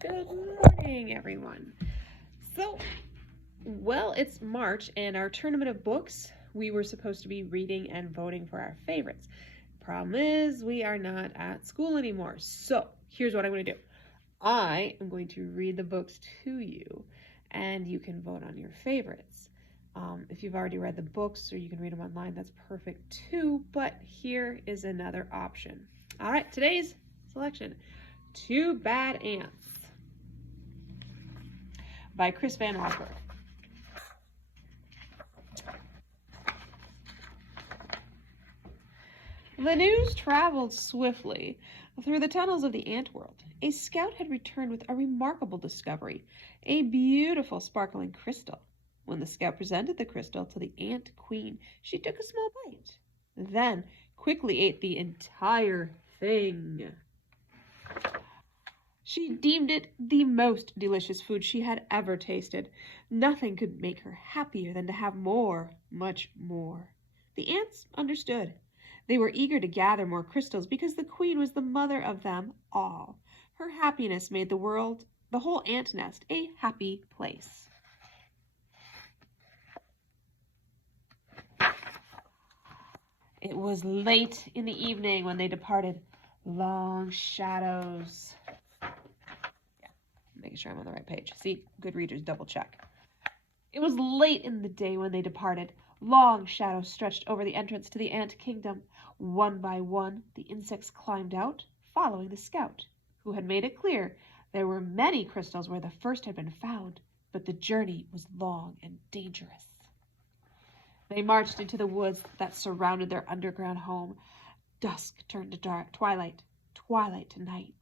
Good morning, everyone. Well, it's March, and our tournament of books, we were supposed to be reading and voting for our favorites. Problem is, we are not at school anymore. So, here's what I'm going to do. I am going to read the books to you, and you can vote on your favorites. If you've already read the books or you can read them online, that's perfect too, but here is another option. All right, today's selection, Two Bad Ants by Chris Van Allsburg. The news traveled swiftly through the tunnels of the ant world. A scout had returned with a remarkable discovery, a beautiful sparkling crystal. When the scout presented the crystal to the ant queen, she took a small bite, then quickly ate the entire thing. She deemed it the most delicious food she had ever tasted. Nothing could make her happier than to have more, much more. The ants understood. They were eager to gather more crystals because the queen was the mother of them all. Her happiness made the whole ant nest, a happy place. It was late in the evening when they departed. Long shadows. Making sure I'm on the right page. See, good readers double check. It was late in the day when they departed. Long shadows stretched over the entrance to the ant kingdom. One by one, the insects climbed out, following the scout, who had made it clear there were many crystals where the first had been found, but the journey was long and dangerous. They marched into the woods that surrounded their underground home. Dusk turned to dark, twilight to night.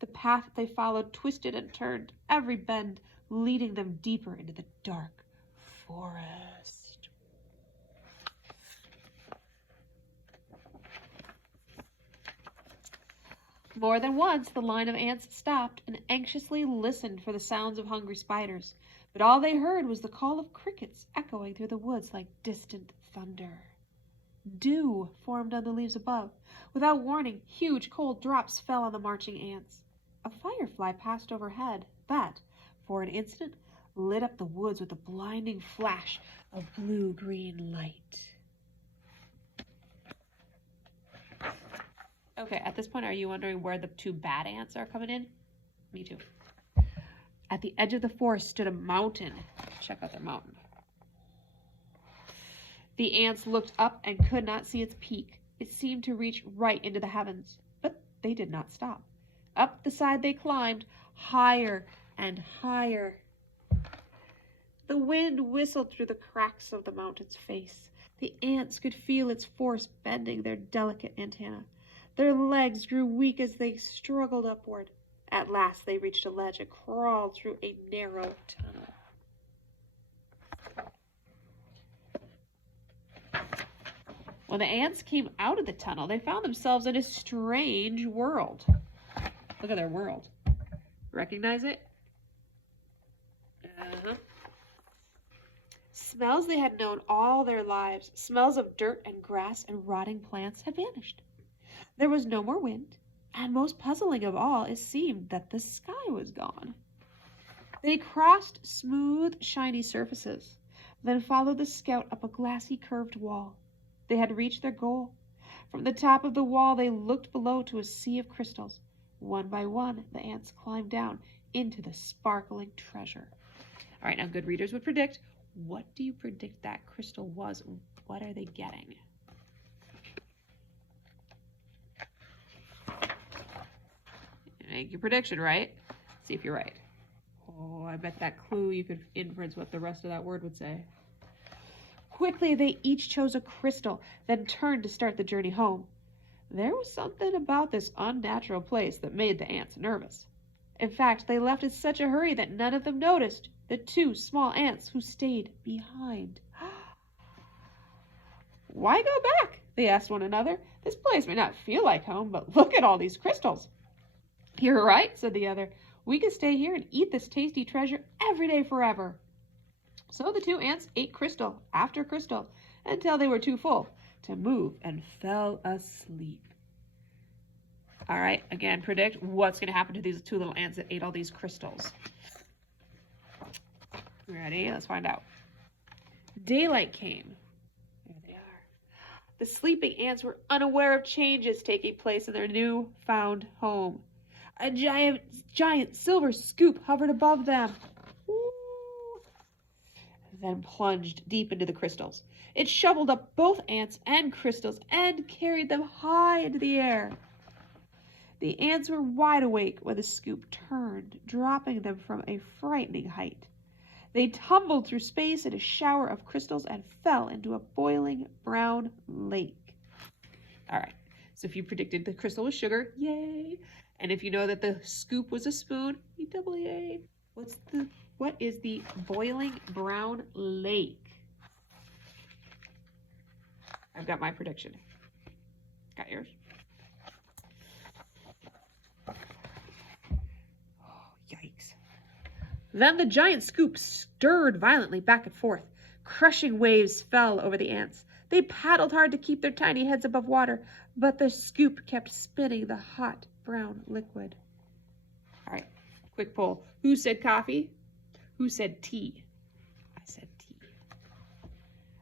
The path they followed twisted and turned, every bend leading them deeper into the dark forest. More than once, the line of ants stopped and anxiously listened for the sounds of hungry spiders, but all they heard was the call of crickets echoing through the woods like distant thunder. Dew formed on the leaves above. Without warning, huge cold drops fell on the marching ants. A firefly passed overhead that, for an instant, lit up the woods with a blinding flash of blue-green light. Okay, at this point, are you wondering where the two bad ants are coming in? Me too. At the edge of the forest stood a mountain. Check out their mountain. The ants looked up and could not see its peak. It seemed to reach right into the heavens, but they did not stop. Up the side they climbed, higher and higher. The wind whistled through the cracks of the mountain's face. The ants could feel its force bending their delicate antennae. Their legs grew weak as they struggled upward. At last they reached a ledge and crawled through a narrow tunnel. When the ants came out of the tunnel, they found themselves in a strange world. Look at their world. Recognize it? Smells they had known all their lives, smells of dirt and grass and rotting plants, had vanished. There was no more wind, and most puzzling of all, it seemed that the sky was gone. They crossed smooth, shiny surfaces, then followed the scout up a glassy, curved wall. They had reached their goal. From the top of the wall, they looked below to a sea of crystals. One by one, the ants climbed down into the sparkling treasure. All right, now good readers would predict. What do you predict that crystal was? What are they getting? Make your prediction, right? See if you're right. Oh, I bet that clue you could inference what the rest of that word would say. Quickly, they each chose a crystal, then turned to start the journey home. There was something about this unnatural place that made the ants nervous. In fact, they left in such a hurry that none of them noticed the two small ants who stayed behind. Why go back? They asked one another. This place may not feel like home, but look at all these crystals. You're right, said the other. We could stay here and eat this tasty treasure every day forever. So the two ants ate crystal after crystal until they were too full to move and fell asleep. All right, again, predict what's going to happen to these two little ants that ate all these crystals. Ready? Let's find out. Daylight came. There they are. The sleeping ants were unaware of changes taking place in their new-found home. A giant silver scoop hovered above them. Ooh. Then plunged deep into the crystals. It shoveled up both ants and crystals and carried them high into the air. The ants were wide awake when the scoop turned, dropping them from a frightening height. They tumbled through space in a shower of crystals and fell into a boiling brown lake. All right, so if you predicted the crystal was sugar, yay! And if you know that the scoop was a spoon, you double yay. What is the boiling brown lake? I've got my prediction. Got yours? Oh, yikes. Then the giant scoop stirred violently back and forth. Crushing waves fell over the ants. They paddled hard to keep their tiny heads above water, but the scoop kept spinning the hot brown liquid. All right, quick poll. Who said coffee? Who said tea? I said tea.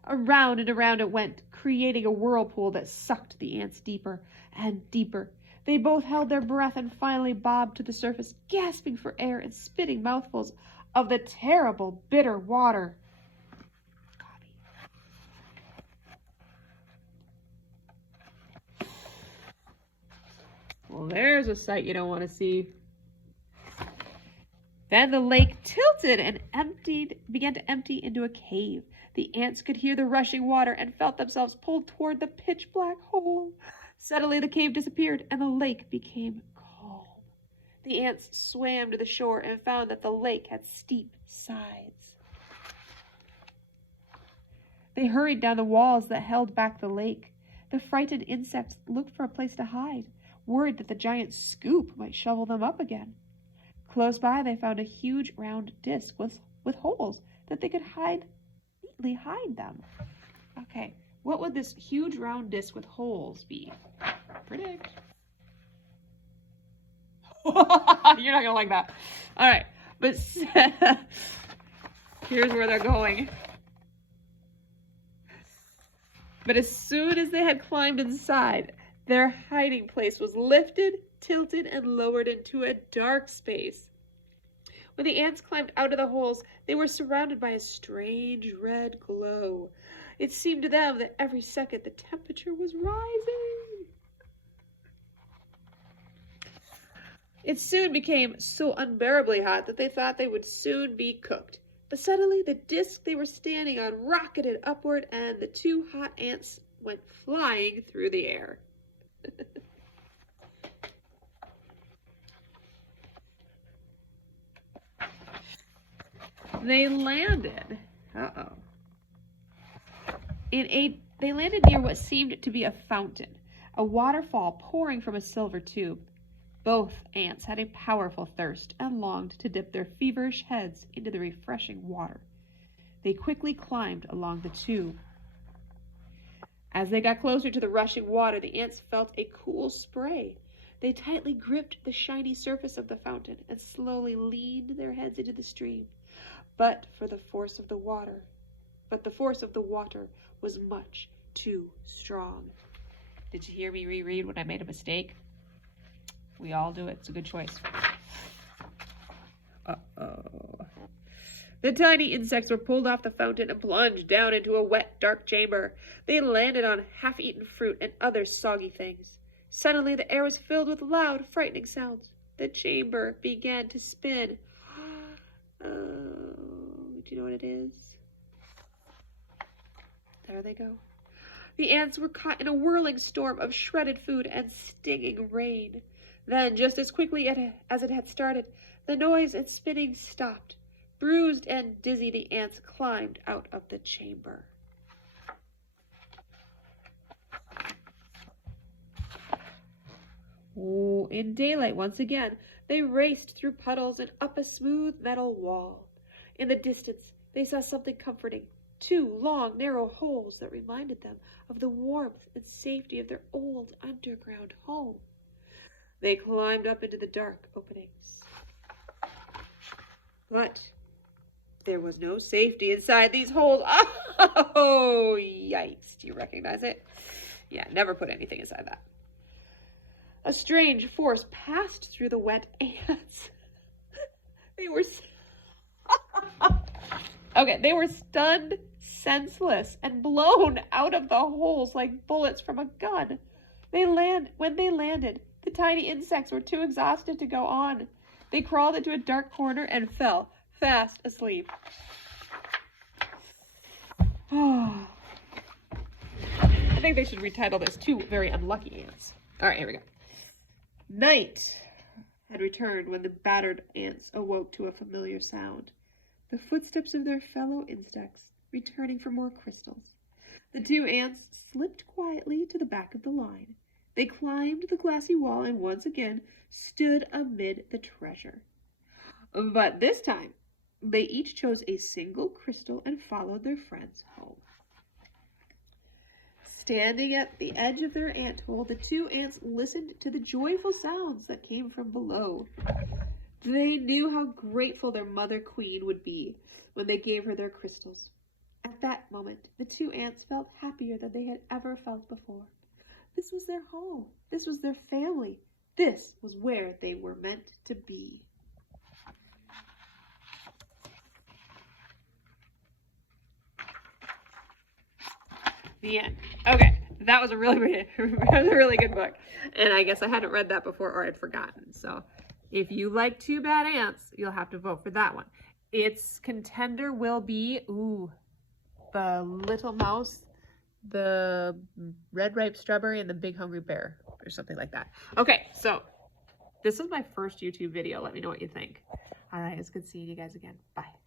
Around and around it went, creating a whirlpool that sucked the ants deeper and deeper. They both held their breath and finally bobbed to the surface, gasping for air and spitting mouthfuls of the terrible, bitter water. Well, there's a sight you don't want to see. Then the lake tilted and began to empty into a cave. The ants could hear the rushing water and felt themselves pulled toward the pitch-black hole. Suddenly the cave disappeared and the lake became calm. The ants swam to the shore and found that the lake had steep sides. They hurried down the walls that held back the lake. The frightened insects looked for a place to hide, worried that the giant scoop might shovel them up again. Close by, they found a huge round disc with holes that they could neatly hide them. Okay, what would this huge round disc with holes be? Predict. You're not going to like that. All right, but here's where they're going. But as soon as they had climbed inside, their hiding place was lifted, tilted, and lowered into a dark space. When the ants climbed out of the holes, they were surrounded by a strange red glow. It seemed to them that every second the temperature was rising. It soon became so unbearably hot that they thought they would soon be cooked. But suddenly the disc they were standing on rocketed upward and the two hot ants went flying through the air. They landed. They landed near what seemed to be a fountain, a waterfall pouring from a silver tube. Both ants had a powerful thirst and longed to dip their feverish heads into the refreshing water. They quickly climbed along the tube. As they got closer to the rushing water, the ants felt a cool spray. They tightly gripped the shiny surface of the fountain and slowly leaned their heads into the stream. But the force of the water was much too strong. Did you hear me reread when I made a mistake? We all do it. It's a good choice. The tiny insects were pulled off the fountain and plunged down into a wet, dark chamber. They landed on half-eaten fruit and other soggy things. Suddenly, the air was filled with loud, frightening sounds. The chamber began to spin. Do you know what it is? There they go. The ants were caught in a whirling storm of shredded food and stinging rain. Then, just as quickly as it had started, the noise and spinning stopped. Bruised and dizzy, the ants climbed out of the chamber. Oh, in daylight once again, they raced through puddles and up a smooth metal wall. In the distance, they saw something comforting, 2 long, narrow holes that reminded them of the warmth and safety of their old underground home. They climbed up into the dark openings. But there was no safety inside these holes. Oh, yikes. Do you recognize it? Yeah, never put anything inside that. A strange force passed through the wet ants. They were... Okay, they were stunned, senseless, and blown out of the holes like bullets from a gun. When they landed, the tiny insects were too exhausted to go on. They crawled into a dark corner and fell fast asleep. I think they should retitle this Two Very Unlucky Ants. All right, here we go. Night had returned when the battered ants awoke to a familiar sound. The footsteps of their fellow insects returning for more crystals. The two ants slipped quietly to the back of the line. They climbed the glassy wall and once again stood amid the treasure. But this time, they each chose a single crystal and followed their friends home. Standing at the edge of their ant hole, the two ants listened to the joyful sounds that came from below. They knew how grateful their mother queen would be when they gave her their crystals. At that moment, the two ants felt happier than they had ever felt before. This was their home. This was their family. This was where they were meant to be. The end. Okay, that was a really good book. And I guess I hadn't read that before or I'd forgotten. So if you like Two Bad Ants, you'll have to vote for that one. Its contender will be, the Little Mouse, the Red Ripe Strawberry, and the Big Hungry Bear, or something like that. Okay, so this is my first YouTube video. Let me know what you think. All right, it's good seeing you guys again. Bye.